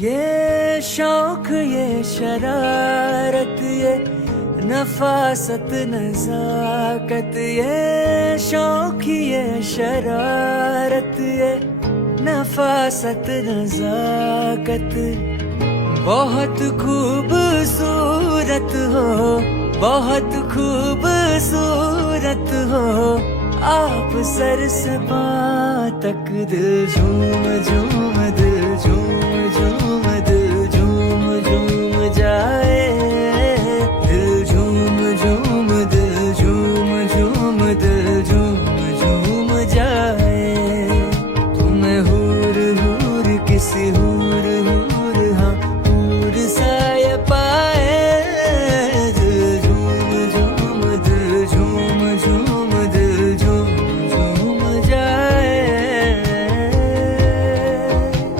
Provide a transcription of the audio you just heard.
ये शौक ये शरारत ये नफासत नजाकत ये शौक ये शरारत ये नफासत नजाकत बहुत खूबसूरत हो बहुत खूबसूरत हो आप सर से पां तक दिल झूम झूम दिल झूम झूम दिल झूम झूम जाए दिल झूम झूम दिल झूम झूम दिल झूम झूम जाए तुम्हें हूर हूर किसी